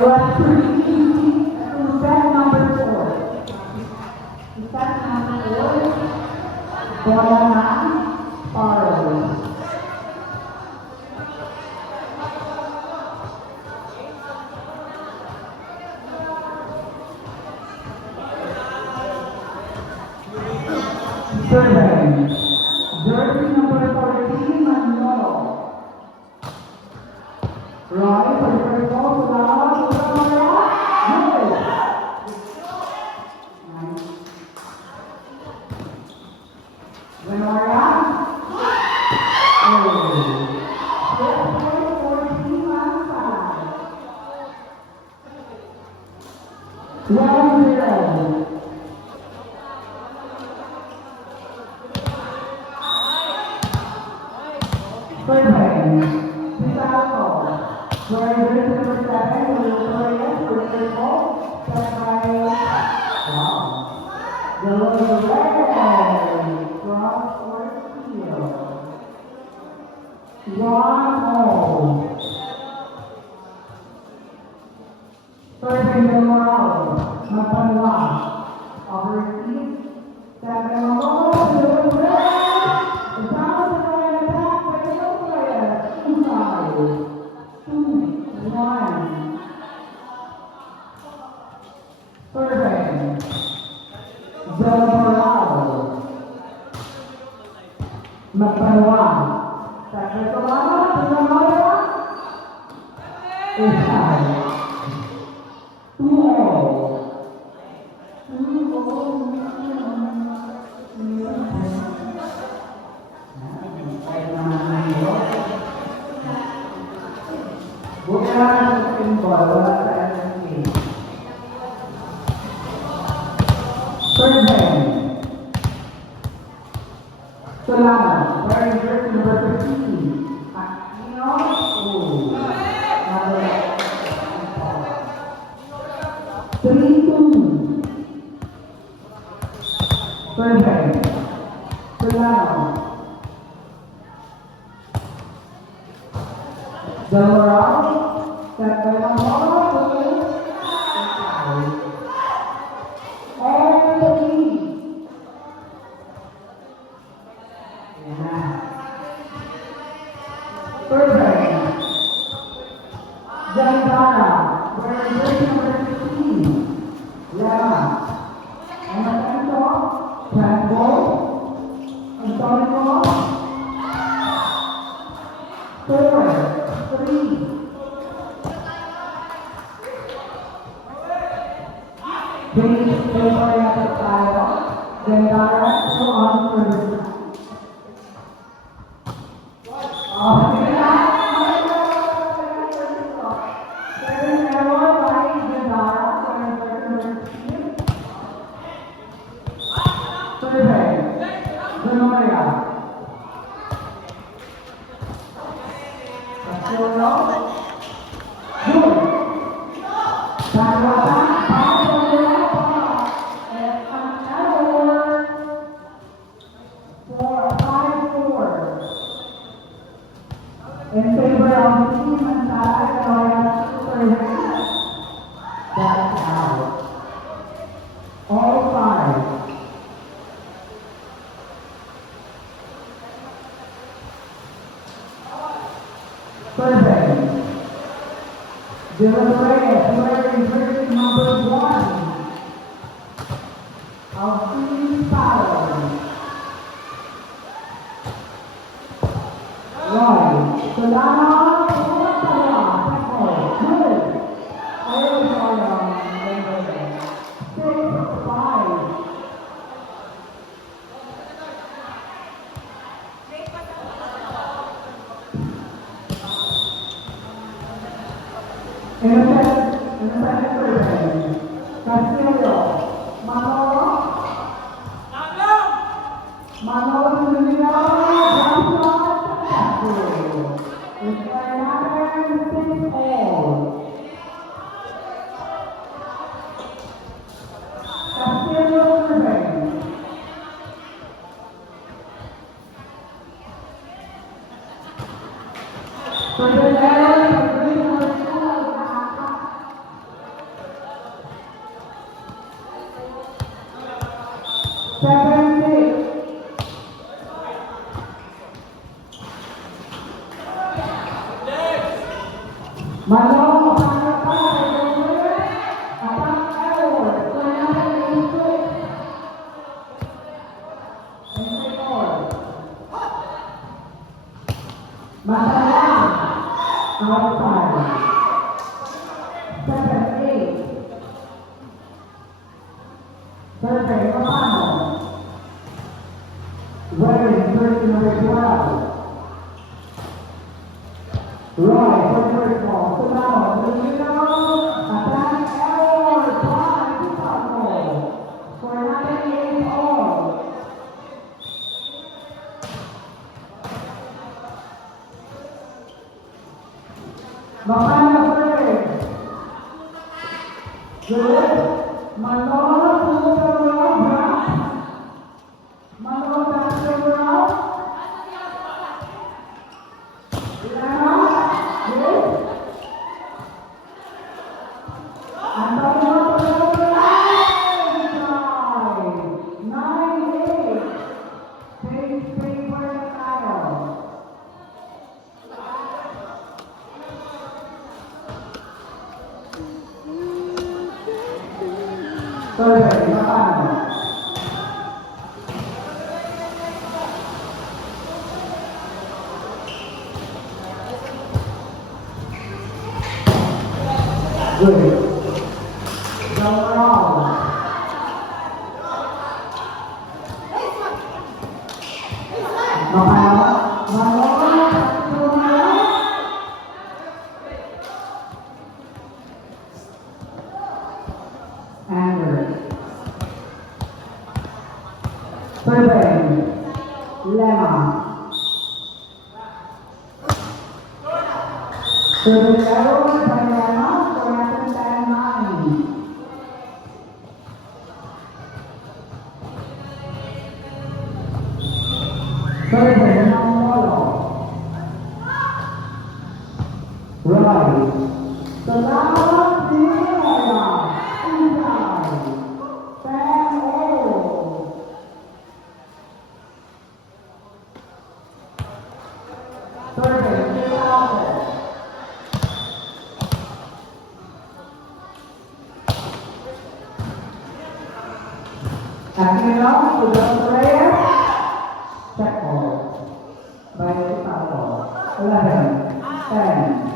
was pretty easy. Set number 4. Set number 4. Bola Parley. Survey. Jersey number 14, Manolo. Roy, for the first ball, Sulawa, Sulawa, nice. Lenora. Oh. 14 last time. 12-0. Survey. Pizarro. Where is number 7 for Victoria for the first ball? Set by Yellow Red. Cross or field. 1-0. Survey the Morales. Mapanwa. Overseas. 7-0. Yellow Red. The Thomas attack by the Victoria. Inside. 2-1. Survey. Del Morales. Mapanwa. Inside. 2-0. Bukan simbol sa LNC. Survey. Sulaman. Wearing jersey number 15. Aquino. Number 3-2. Survey. Sulaman. Delorado. Set by Lamar. And the lead. Survey. Jandara. Wearing jersey number 16. Lema. Anatento. Tango. Antonio. 4-3. Base paper at the file. Jandara to on first. In favor of the team and that's out. All 5. Survey. Dylan Reyes, wearing jersey number 1. Of Team Power. Roy. Solano. Good. 6-5. In the second survey, Castillo, Manolo to the middle, Johnson, it's another 6-all. Castillo survey. For the 7-6. Malong, attack error, 26. Masaya, outside. 7-8. Survey, Romano. Wedding, first number 12. Roy, first ball, Solano, attack error, try, for 98 all. Makana first. Good. Manolo to the round. Manolo back to the round. Lama. Good. Antonio to the round. 9-8. Page paper title. Survey, Makana. Good. Overall. Makana. Anger. Survey. Lemma. Survey error by Lemma, correction 10-9. Survey Manolo. Right. Salamat Sierra. Inside. 10-0. Survey, get out there. Acting up to the player. Check ball. By the ball. 11, 10.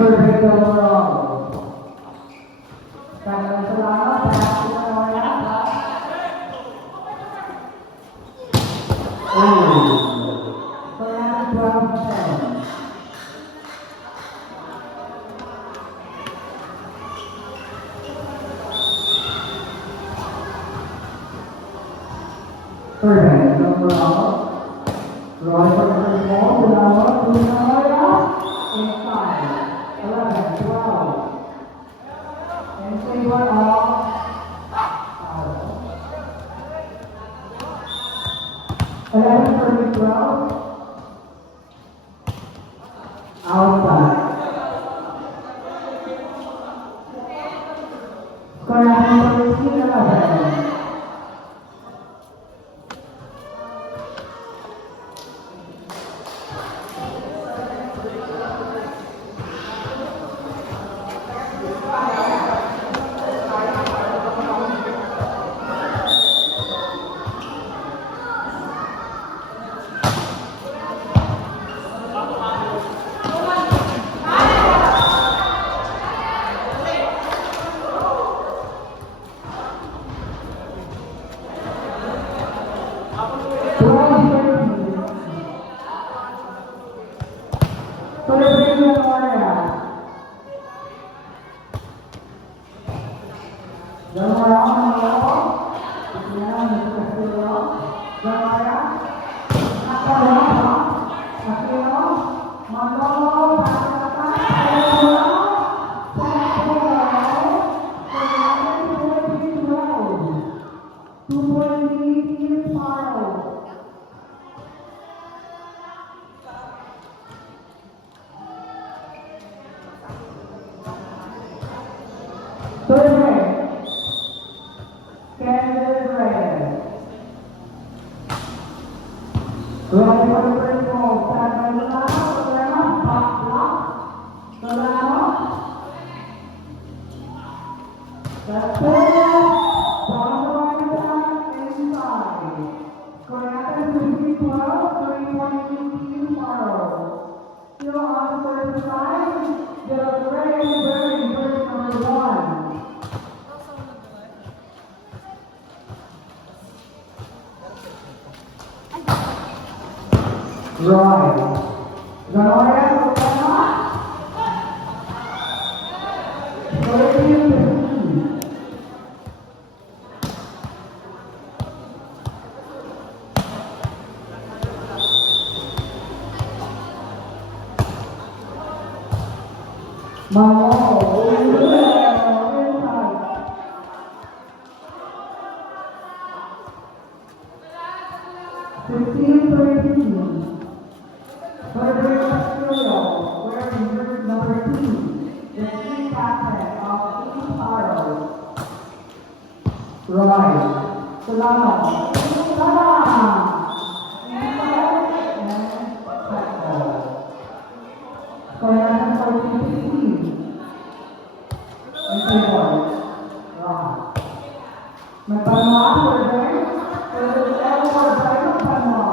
Perfect overall. Tangan selamat, berhasil semuanya. Ternyata 12%. Perfect overall. Roy for the ball, Solano, inside. 11, 12. In favor of out. 11 for the 12. Outside. Score for 11. Manolo, Right for the first ball, stand by the line, Solano, back block, Solano, that's it, down the line attack, inside, Cornette 3-12, 3-1-18 tomorrow, still on the first side, the very first number 1. Right. Zanoria, Solano. 13-15. Manolo, inside. 16-13. Frederick Castillo, wearing jersey number 2, the team captain of East Harrow. Right. Solano. Cornette 14-15. And 3 points. Right. Magpanwa, Frederick. Frederick Edward, Magpanwa.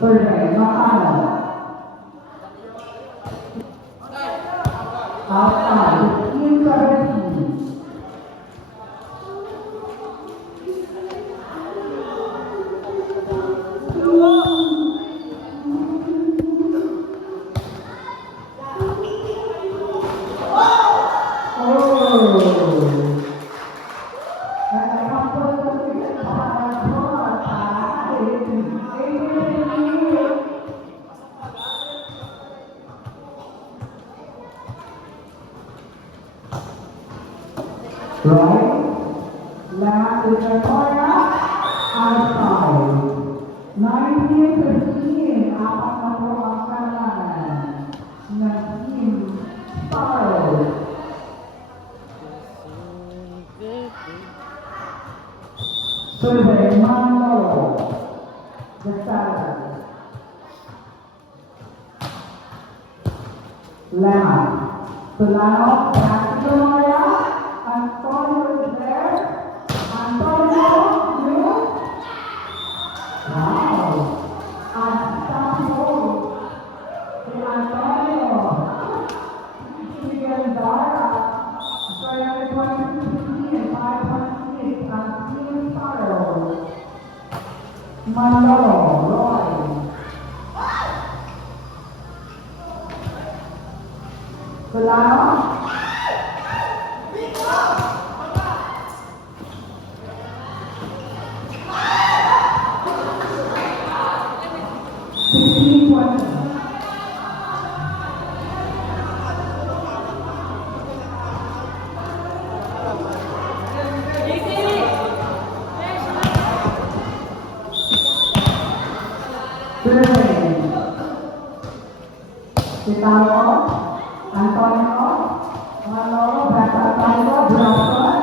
Survey, Makano. Outside, 15-17. Right, last is Victoria, outside, 19-15, apat na po ang kailangan ng team Stars. Survey, Manolo, the Stars. Last, Solano, Victoria. Antonio is there. Antonio, you. Wow. Antonio. Antonio. Miguel Dara. Sorry, 2015 and 5.6. Antonio Saro. Manolo, Roy. Solano. 16-20. Kitalo, Antonio, Manolo, Antonio, Johnson,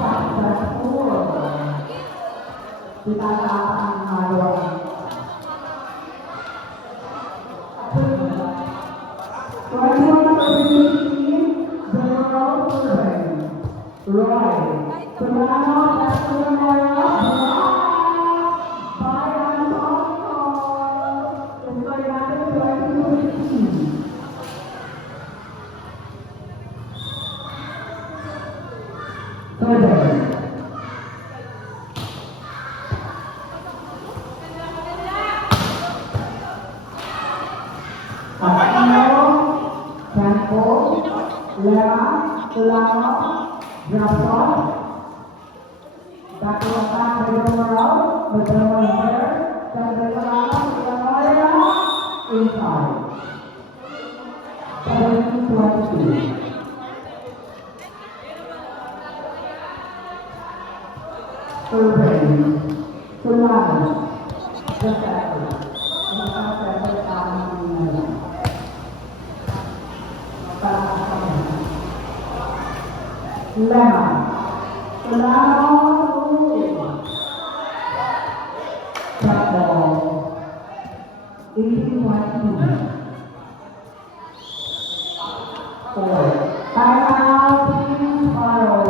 successful. Kita akan melawan. Right. Solano, Castillo, by Antonio. It's going back to 2015. Survey. Castillo, Campo, Lema, Solano, Johnson. Tackle attack by Romero. The Romero is there. Celebrate Solano. Inside. 17-22. Survey. Solano. Just after. Lemon. Solano. That ball. 18-22. 4. Timeout. Team Faro.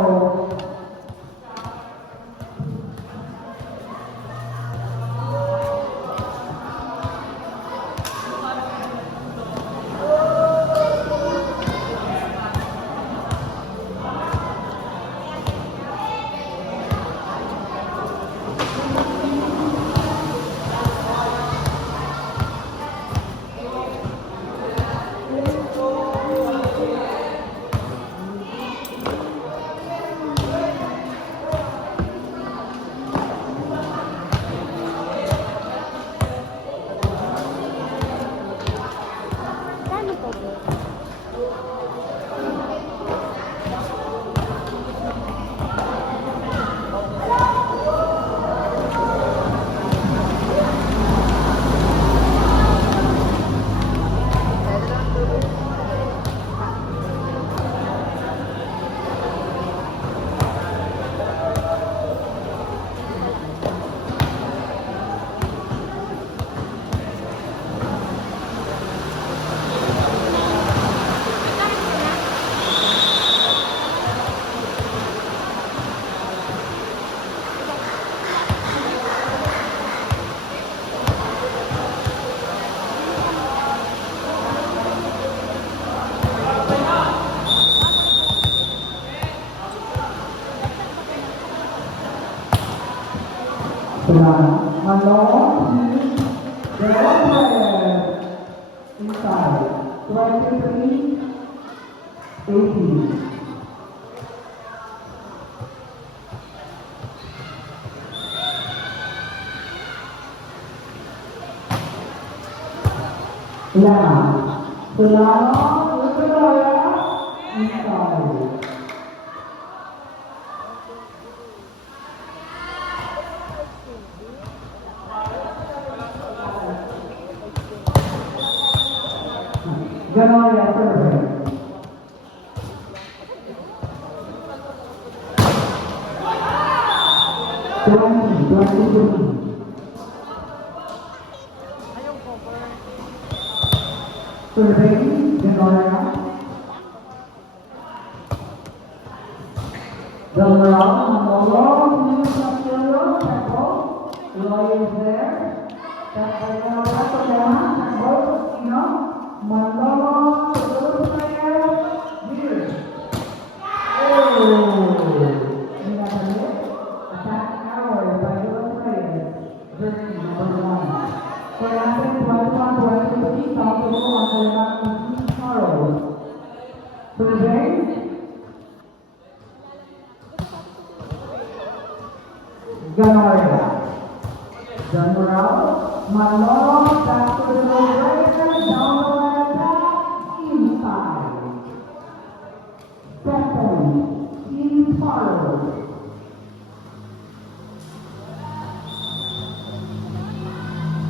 Malone, the player inside, 23-18. Lana, Solano, with the player inside. Ganoria survey. Survey, Ganoria. Ganoria, Manolo, New Temple. Eloy is there. Temple, Manolo, the player, here. Attack hour by the player, jersey number 1. For Athens, 21-23, South on the left, Charles. Survey. Ganoria. General, Manolo, back to the player, down the attack, inside. Second, Team Faro.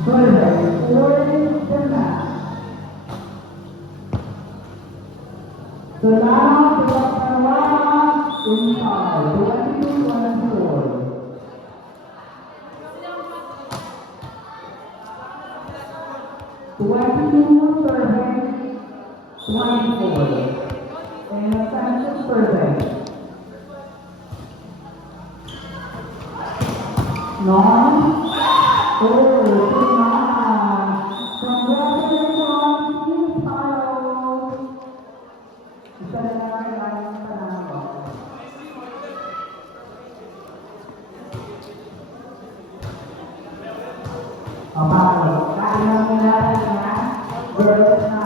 Survey, wins the match. Solano, inside, 22-24. Survey, 24. And a Sanchez survey. Non. Oh, congratulations, Team Faro. Isa na lang ang panalo. Paano? Kailangan natin na girls na